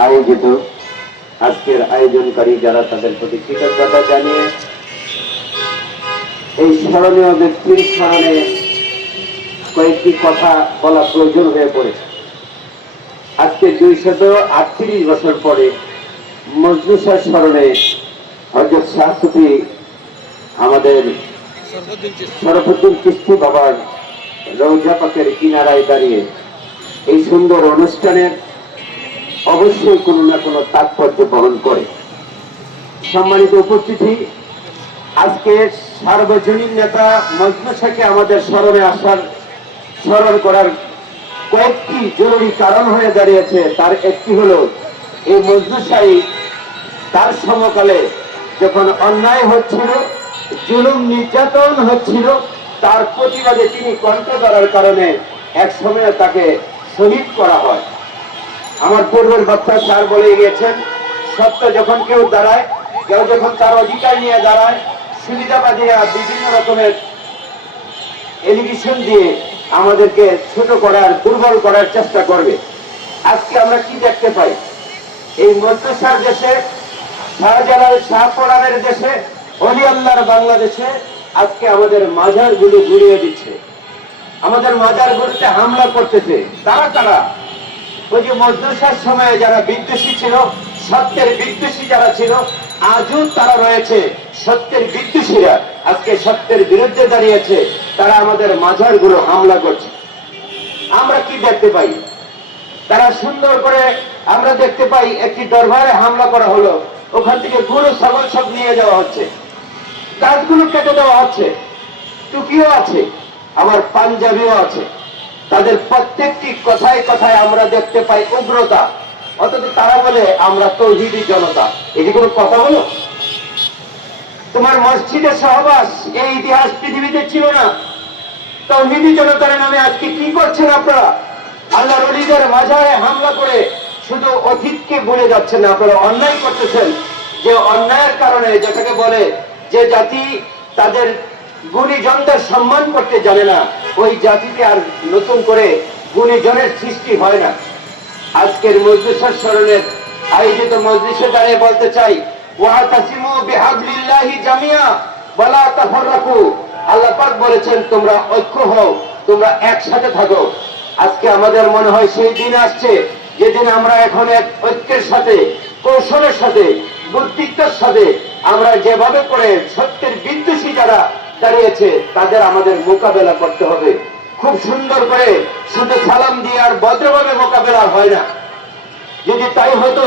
আয়োজিত আজকের আয়োজনকারী যারা তাদের প্রতি কৃতজ্ঞতা জানিয়ে এই স্মরণীয় ব্যক্তির স্মরণে কয়েকটি কথা বলা প্রয়োজন হয়ে পড়েছে। আজকে দুইশত আটত্রিশ বছর পরে মজলুসার স্মরণে হজরত শাহ আমাদের সরফুদ্দিন চিস্তি বাবার রৌজা পাকের কিনারায় দাঁড়িয়ে এই সুন্দর অনুষ্ঠানের অবশ্যই কোনো না কোনো তাৎপর্য বহন করে। সম্মানিত উপস্থিতি, আজকে সার্বজনীন নেতা মজনুসাকে আমাদের স্মরণে আসার, স্মরণ করার কয়েকটি জরুরি কারণ হয়ে দাঁড়িয়েছে। তার একটি হলো, এই মজনুসাই তার সমকালে যখন অন্যায় হচ্ছিল, জুলুম নির্যাতন হচ্ছিল তার প্রতিবাদে তিনি কণ্ঠ করার কারণে এক সময় তাকে শহীদ করা হয়। আমার পূর্বের বক্তা স্যার বলে গিয়েছেন, সত্য যখন কেউ দাঁড়ায়, কেউ যখন তার অধিকার নিয়ে দাঁড়ায়, সুবিধাবাদীরা বিভিন্ন রকমের এলিগেশন দিয়ে আমাদেরকে ছোট করার, দুর্বল করার চেষ্টা করবে। আজকে আমরা কি দেখতে পাই? এই মধ্যসার দেশে শাহজালাল শাহপরানের দেশে অলি আল্লাহর বাংলাদেশে আজকে আমাদের মাজারগুলো ঘুরিয়ে দিচ্ছে। আমাদের মাজার গুলিতে হামলা করতেছে। তারা তারা। ওই যে মধ্যসার সময়ে যারা বিদ্বেষী ছিল, সত্যের বিদ্বেষী যারা ছিল, আজও তারা রয়েছে সত্যের বিদ্বেষীরা। আজকে সত্যের বিরুদ্ধে দাঁড়িয়েছে। তারা আমাদের মাজারগুলো হামলা করছে। আমরা কি দেখতে পাই? তারা সুন্দর করে আমরা দেখতে পাই, একটি দরবারে হামলা করা হলো। ওখান থেকে গরু, ছাগল সব নিয়ে যাওয়া হচ্ছে। গাছগুলো কেটে দেওয়া হচ্ছে টুপিও আছে, আমার পাঞ্জাবিও আছে। তাদের প্রত্যেকটি কথায় কথায় আমরা দেখতে পাই উগ্রতা। অথচ তারা বলে, আমরা তৌহিদি জনতা। এটি কোনো কথা বলো তোমার মসজিদে সহবাস, এই ইতিহাস পৃথিবীতে ছিল না। তৌহিদি জনতার নামে আজকে কি করছেন আপনারা? আল্লাহ রলিদের মাজারে হামলা করে শুধু অতীতকে ভুলে যাচ্ছেন আপনারা অন্যায় করতেছেন। যে অন্যায়ের কারণে যেটাকে বলে যে জাতি তাদের গুণীজনদের সম্মান করতে জানে না, ওই জাতিকে আর নতুন করে গুণীজনের সৃষ্টি হয় না। আজকের মজলিসের স্মরণের আয়োজিত মজলিসে দাঁড়িয়ে বলতে চাই বলেছেন, তোমরা ঐক্য হও, তোমরা একসাথে থাকো। আজকে আমাদের মনে হয় সেই দিন আসছে, যেদিন আমরা এখন এক ঐক্যের সাথে, কৌশলের সাথে, বুদ্ধিত্বের সাথে আমরা যেভাবে করে সত্যের বিদ্বেষী যারা দাঁড়িয়েছে, তাদের আমাদের মোকাবেলা করতে হবে। খুব সুন্দর করে শুধু সালাম দিয়ে আর ভদ্রভাবে মোকাবেলা হয় না। যদি তাই হতো,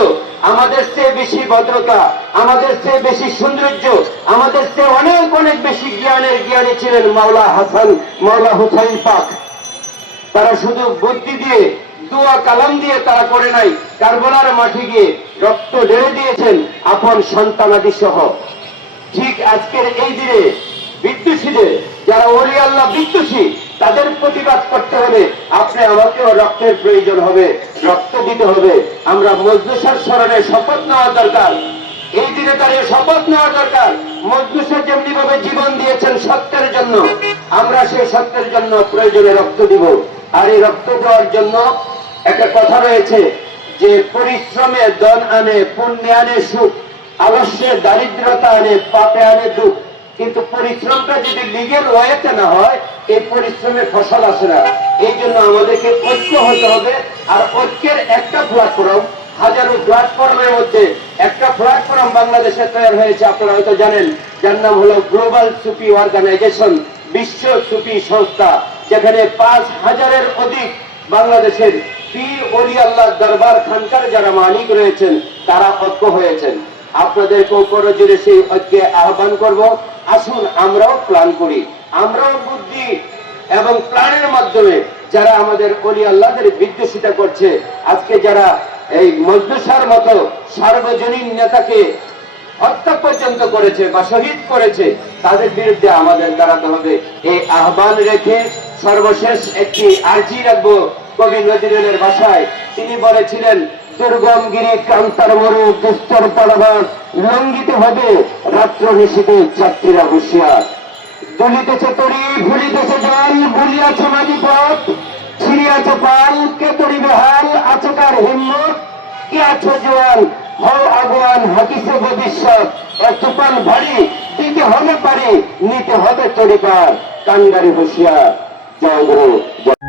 আমাদের চেয়ে বেশি ভদ্রতা, আমাদের চেয়ে বেশি সৌন্দর্য, আমাদের চেয়ে অনেক অনেক বেশি জ্ঞানের জ্ঞানী ছিলেন মাওলা হাসান, মাওলা হুসাইন পাক। তারা শুধু বুদ্ধি দিয়ে, দুয়া কালাম দিয়ে তারা করে নাই, কারবলার মাঠে গিয়ে রক্ত ঢেড়ে দিয়েছেন। আপন সন্তানাদি সহ। ঠিক আজকের এই দিনে বিদ্যুষীদের যারা ওলি আল্লাহ বিদ্যুষী তাদের প্রতিবাদ করতে হবে আপনি আমাকেও রক্তের প্রয়োজন হবে, রক্ত দিতে হবে। আমরা মজদুসার স্মরণে শপথ নেওয়া দরকার। এই দিনে দাঁড়িয়ে শপথ নেওয়া দরকার। মজদুসের যেমনি ভাবে জীবন দিয়েছেন সত্যের জন্য, আমরা সেই সত্যের জন্য প্রয়োজনে রক্ত দিব। আর এই রক্ত দেওয়ার জন্য একটা কথা রয়েছে যে পরিশ্রমে দন আনে, পুণ্যে আনে সুখ, আলস্যে দারিদ্রতা আনে, পাপে আনে দুঃখ। কিন্তু পরিশ্রমটা যদি লিগেল ওয়েতে না হয়, এই পরিশ্রমের ফসল আসে না। এই জন্য আমাদেরকে ঐক্য হতে হবে। আর ঐক্যের একটা প্ল্যাটফর্ম হাজারো প্ল্যাটফর্মের মধ্যে একটা প্ল্যাটফর্ম বাংলাদেশে তৈরি হয়েছে। আপনারা হয়তো জানেন, যার নাম হলো গ্লোবাল সুপি অর্গানাইজেশন বিশ্ব সুপি সংস্থা, যেখানে পাঁচ হাজারের অধিক বাংলাদেশের পীর অলি আল্লাহ দরবার খানকার যারা মালিক রয়েছেন, তারা ঐক্য হয়েছেন। আপনাদেরকে জুড়ে সেই ঐক্যে আহ্বান করব, আসুন আমরাও প্ল্যান করি। আমরাও বুদ্ধি এবং প্ল্যানের মাধ্যমে যারা আমাদের অলি আল্লাহদের বিদ্বেষিতা করছে, আজকে যারা এই মজদুসার মতো সার্বজনীন নেতাকে হত্যা পর্যন্ত করেছে বা শহীদ করেছে, তাদের বিরুদ্ধে আমাদের দাঁড়াতে হবে। এই আহ্বান রেখে সর্বশেষ একটি আর্জি রাখব। কবি নজরুলের ভাষায় তিনি বলেছিলেন, দুর্গম গিরি কান্তার মরু, দুস্তর পাড়াবার লঙ্ঘিত হবে রাত্র নিশীতে যাত্রীরা হুঁশিয়ার। দলিতেছে তরি, ভুলিতেছে জল ভুলিয়াছে মাঝি পথ ছিড়িয়াছে পাল, কে তরিবে হাল আছে কার হিম্মত, কি আছো জোয়ান, হও আগুয়ান হাকিছে ভবিষ্যৎ এ তুফান ভারী, দিতে হবে পারি, নিতে হবে তরিপার কান্দারি হুঁশিয়ার। জয়।